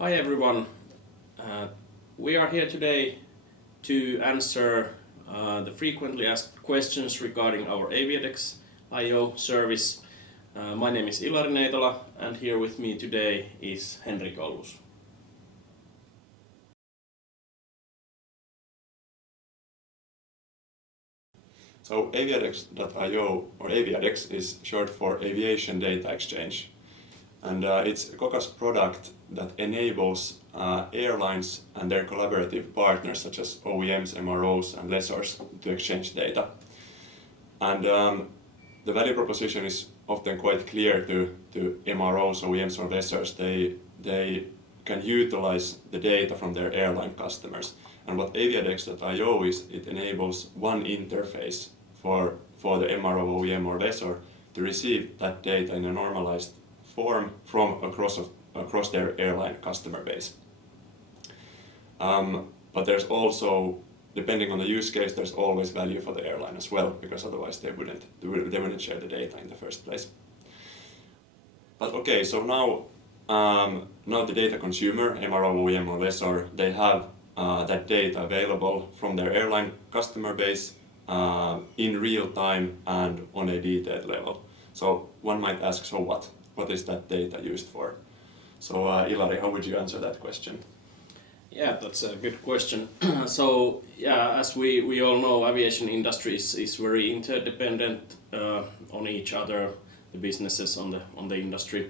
Hi everyone. We are here today to answer the frequently asked questions regarding our AviEXX I/O service. My name is Ilari Neitola and here with me today is Henrik Ollus. So AviEXX.io or AviEXX is short for Aviation Data Exchange, and it's a Coca's product that enables airlines and their collaborative partners such as OEMs, MROs and lessors to exchange data. And the value proposition is often quite clear to MROs, OEMs or lessors. They can utilize the data from their airline customers. And what AviEXX.io is, it enables one interface for the MRO, OEM or lessor to receive that data in a normalized form from across their airline customer base. But there's also, depending on the use case, there's always value for the airline as well, because otherwise they wouldn't share the data in the first place. But okay, so now the data consumer, MRO, OEM or lessor, they have that data available from their airline customer base in real time and on a detailed level. So one might ask, so what? What is that data used for? So Ilari, how would you answer that question? Yeah, that's a good question. So yeah, as we all know, aviation industry is very interdependent on each other, the businesses on the industry,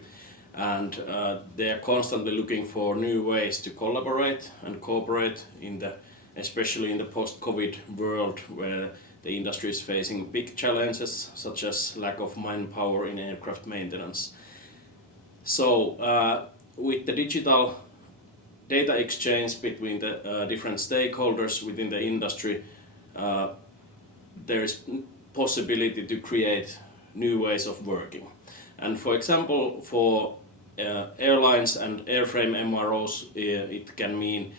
and they are constantly looking for new ways to collaborate and cooperate especially in the post-COVID world, where the industry is facing big challenges such as lack of manpower in aircraft maintenance. So with the digital data exchange between the different stakeholders within the industry, there is possibility to create new ways of working. And for example, for airlines and airframe MROs, it can mean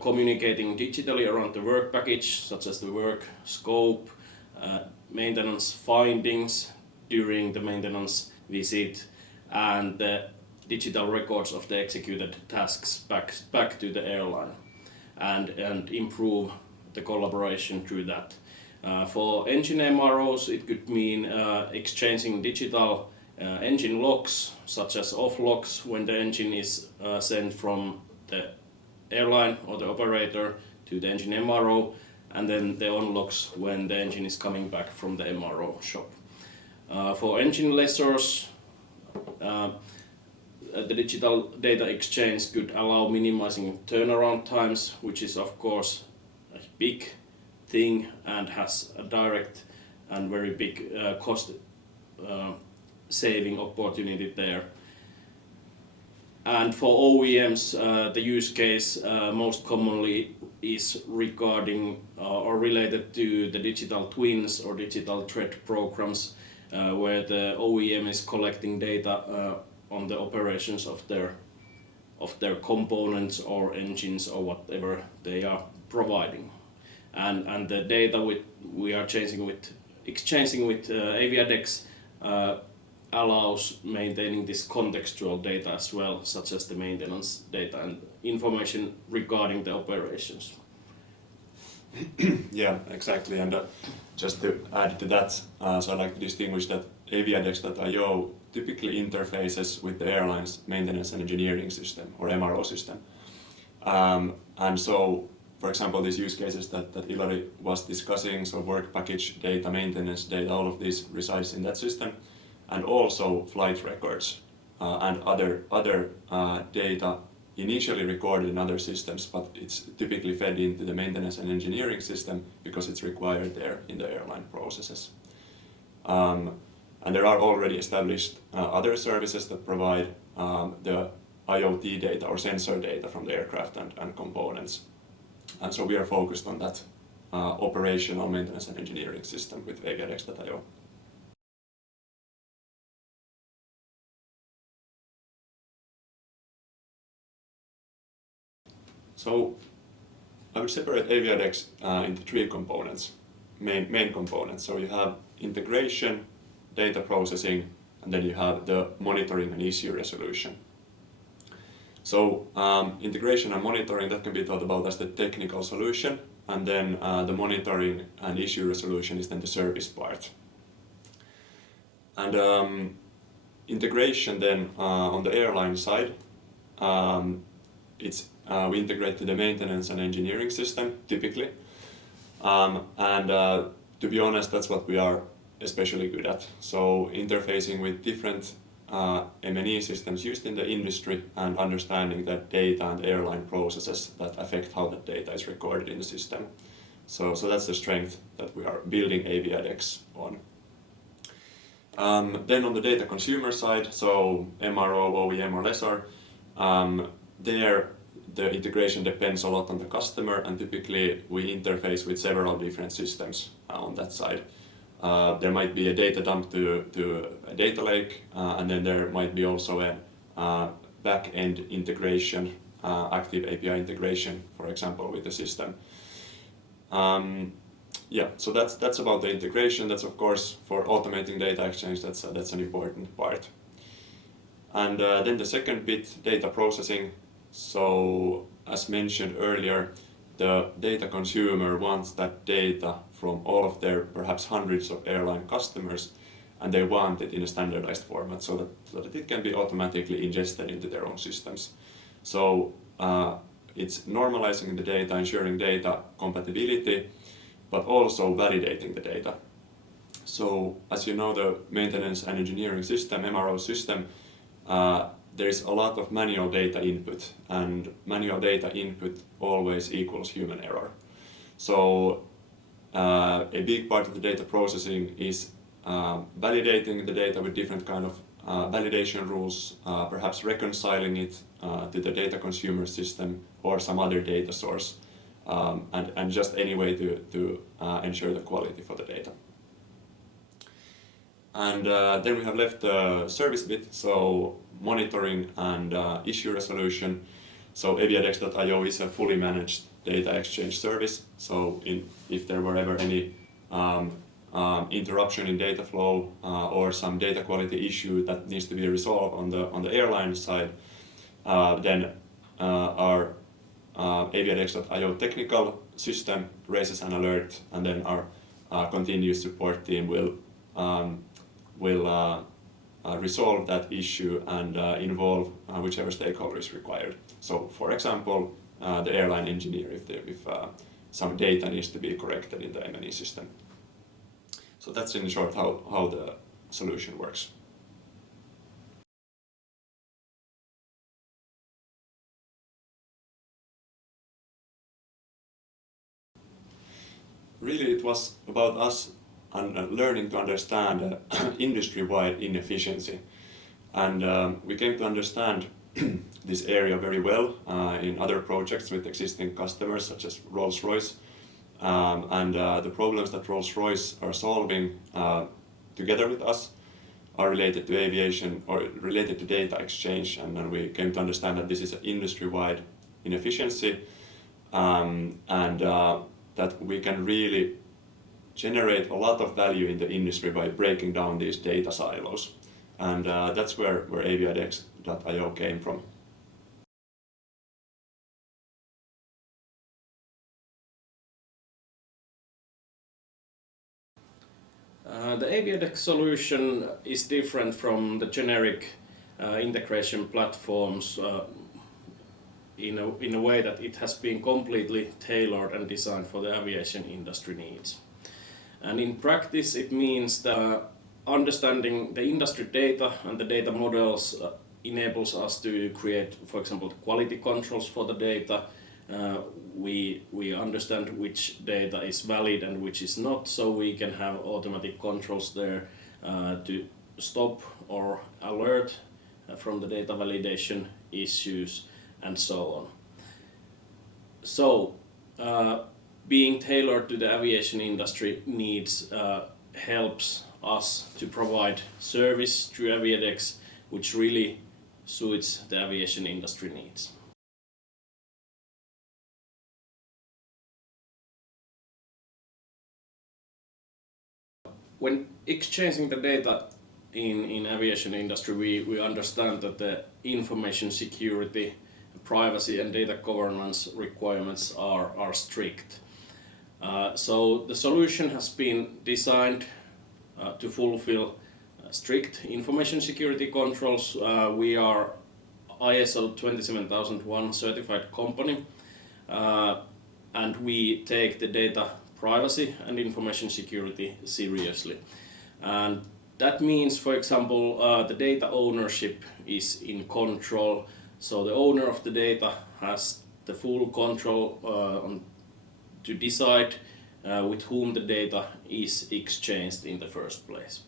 communicating digitally around the work package, such as the work scope, maintenance findings during the maintenance visit, and the digital records of the executed tasks back to the airline, and improve the collaboration through that. For engine MROs, it could mean exchanging digital engine logs, such as off logs when the engine is sent from the airline or the operator to the engine MRO, and then the on logs when the engine is coming back from the MRO shop. For engine lessors, the digital data exchange could allow minimizing turnaround times, which is of course a big thing and has a direct and very big cost saving opportunity there. And for OEMs, the use case most commonly is regarding or related to the digital twins or digital thread programs, where the OEM is collecting data on the operations of their components or engines or whatever they are providing, and the data we are exchanging with AviEXX allows maintaining this contextual data as well, such as the maintenance data and information regarding the operations. Yeah, exactly. And just to add to that, so I'd like to distinguish that AviEXX.io typically interfaces with the airline's maintenance and engineering system or MRO system. And so, for example, these use cases that Ilari was discussing, so work package data, maintenance data, all of these resides in that system, and also flight records and other data initially recorded in other systems, but it's typically fed into the maintenance and engineering system because it's required there in the airline processes. And there are already established other services that provide the IoT data or sensor data from the aircraft and components. And so we are focused on that operational maintenance and engineering system with AviEXX.io. So I would separate AviEXX into three components, main components. So you have integration, data processing, and then you have the monitoring and issue resolution. So integration and monitoring, that can be thought about as the technical solution, and then the monitoring and issue resolution is then the service part. And integration then on the airline side, we integrate to the maintenance and engineering system typically, and to be honest, that's what we are especially good at. So interfacing with different M&E systems used in the industry and understanding that data and airline processes that affect how that data is recorded in the system. So that's the strength that we are building AviEXX on. Then on the data consumer side, so MRO, OEM or lessor, there the integration depends a lot on the customer, and typically we interface with several different systems on that side. There might be a data dump to a data lake, and then there might be also a back-end integration, active API integration, for example, with the system. Yeah, so that's about the integration. That's of course for automating data exchange. That's an important part. And then the second bit, data processing. So as mentioned earlier, the data consumer wants that data from all of their perhaps hundreds of airline customers, and they want it in a standardized format so that it can be automatically ingested into their own systems. So it's normalizing the data, ensuring data compatibility, but also validating the data. So as you know, the maintenance and engineering system, MRO system, there's a lot of manual data input, and manual data input always equals human error. So a big part of the data processing is validating the data with different kind of validation rules, perhaps reconciling it to the data consumer system or some other data source, and just any way to ensure the quality for the data. And then we have left the service bit, so monitoring and issue resolution. So AviEXX.io is a fully managed data exchange service. So if there were ever any interruption in data flow or some data quality issue that needs to be resolved on the airline side, then our AviEXX.io technical system raises an alert, and then our continuous support team will resolve that issue and involve whichever stakeholder is required. So, for example, the airline engineer if some data needs to be corrected in the M&E system. So that's in short how the solution works. Really, it was about us learning to understand industry-wide inefficiency, and we came to understand this area very well in other projects with existing customers such as Rolls-Royce, and the problems that Rolls-Royce are solving together with us are related to aviation or related to data exchange, and then we came to understand that this is an industry-wide inefficiency, and that we can really generate a lot of value in the industry by breaking down these data silos. And that's where AviEXX.io came from. The AviEXX solution is different from the generic integration platforms in a way that it has been completely tailored and designed for the aviation industry needs. And in practice, it means that understanding the industry data and the data models enables us to create, for example, quality controls for the data. We understand which data is valid and which is not, so we can have automatic controls there to stop or alert from the data validation issues and so on. So, being tailored to the aviation industry needs helps us to provide service through AviEXX, which really suits the aviation industry needs. When exchanging the data in aviation industry, we understand that the information security privacy and data governance requirements are strict. So the solution has been designed to fulfill strict information security controls. We are ISO 27001 certified company, and we take the data privacy and information security seriously. And that means, for example, the data ownership is in control. So the owner of the data has the full control to decide with whom the data is exchanged in the first place.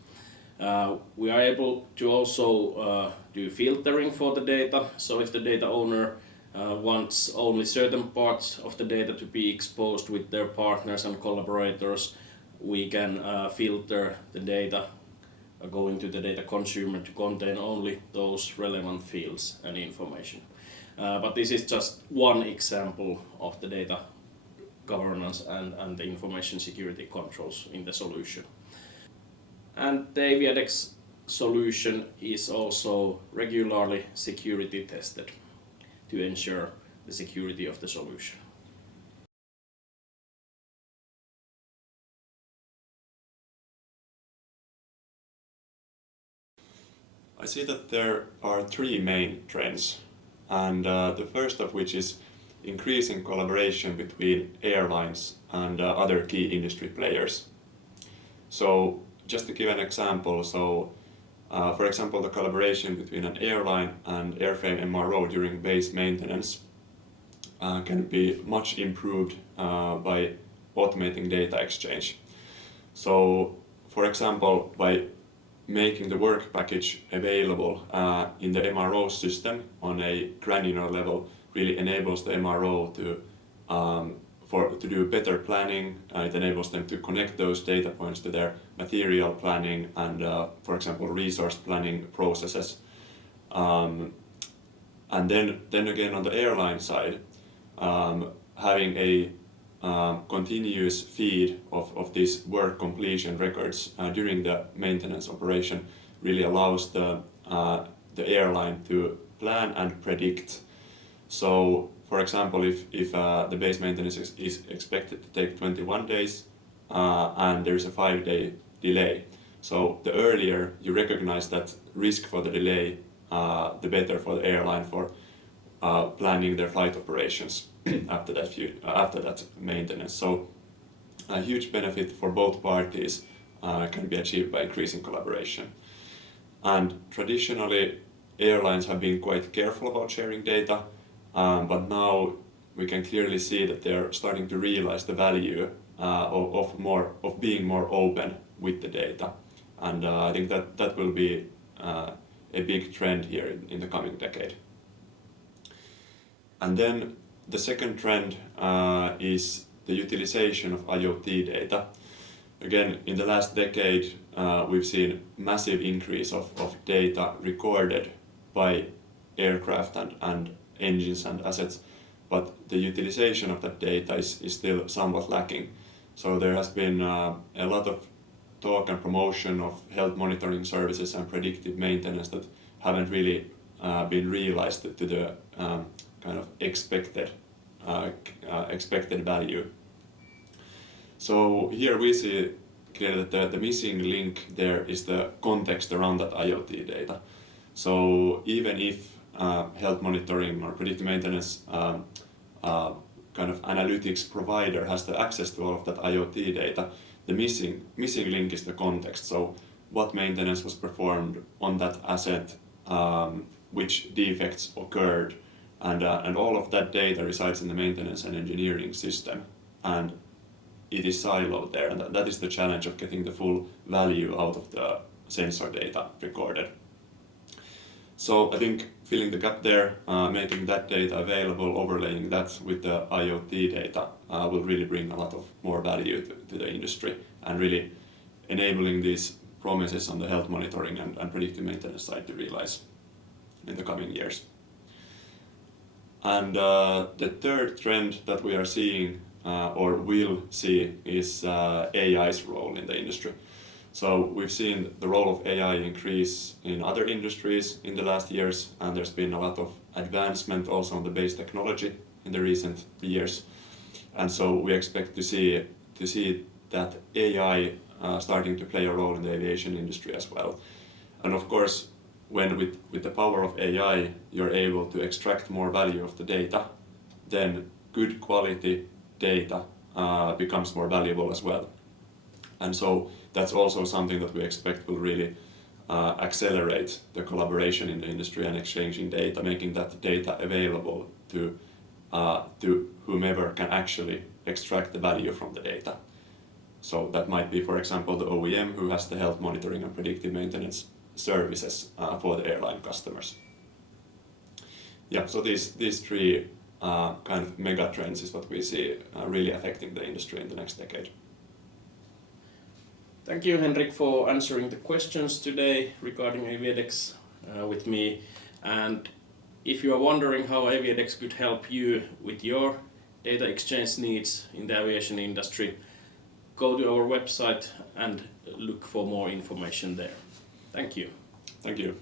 We are able to also do filtering for the data. So if the data owner wants only certain parts of the data to be exposed with their partners and collaborators, we can filter the data going to the data consumer to contain only those relevant fields and information. But this is just one example of the data governance and the information security controls in the solution. And the AviEXX solution is also regularly security tested to ensure the security of the solution. I see that there are three main trends, and the first of which is increasing collaboration between airlines and other key industry players. So just to give an example, for example, the collaboration between an airline and airframe MRO during base maintenance can be much improved by automating data exchange. So, for example, by making the work package available in the MRO system on a granular level really enables the MRO to do better planning. It enables them to connect those data points to their material planning and, for example, resource planning processes. And then again on the airline side, having a continuous feed of these work completion records during the maintenance operation really allows the airline to plan and predict. So, for example, if the base maintenance is expected to take 21 days and there is a 5-day delay, so the earlier you recognize that risk for the delay, the better for the airline for planning their flight operations after that maintenance. So a huge benefit for both parties can be achieved by increasing collaboration. And traditionally, airlines have been quite careful about sharing data, but now we can clearly see that they're starting to realize the value of being more open with the data. And I think that will be a big trend here in the coming decade. And then the second trend is the utilization of IoT data. Again, in the last decade, we've seen massive increase of data recorded by aircraft and engines and assets, but the utilization of that data is still somewhat lacking. So there has been a lot of talk and promotion of health monitoring services and predictive maintenance that haven't really been realized to the kind of expected value. So here we see clearly that the missing link there is the context around that IoT data. So even if health monitoring or predictive maintenance kind of analytics provider has the access to all of that IoT data, the missing link is the context. So what maintenance was performed on that asset, which defects occurred, and all of that data resides in the maintenance and engineering system, and it is siloed there, and that is the challenge of getting the full value out of the sensor data recorded. So I think filling the gap there, making that data available, overlaying that with the IoT data will really bring a lot of more value to the industry and really enabling these promises on the health monitoring and predictive maintenance side to realize in the coming years. And the third trend that we are seeing or will see is AI's role in the industry. So we've seen the role of AI increase in other industries in the last years, and there's been a lot of advancement also on the base technology in the recent years, and so we expect to see that AI starting to play a role in the aviation industry as well. And of course, when with the power of AI you're able to extract more value of the data, then good quality data becomes more valuable as well. And so that's also something that we expect will really accelerate the collaboration in the industry and exchanging data, making that data available to whomever can actually extract the value from the data. So that might be, for example, the OEM who has the health monitoring and predictive maintenance services for the airline customers. Yeah, so these three kind of mega trends is what we see really affecting the industry in the next decade. Thank you, Henrik, for answering the questions today regarding AviEXX with me. And if you are wondering how AviEXX could help you with your data exchange needs in the aviation industry, go to our website and look for more information there. Thank you. Thank you.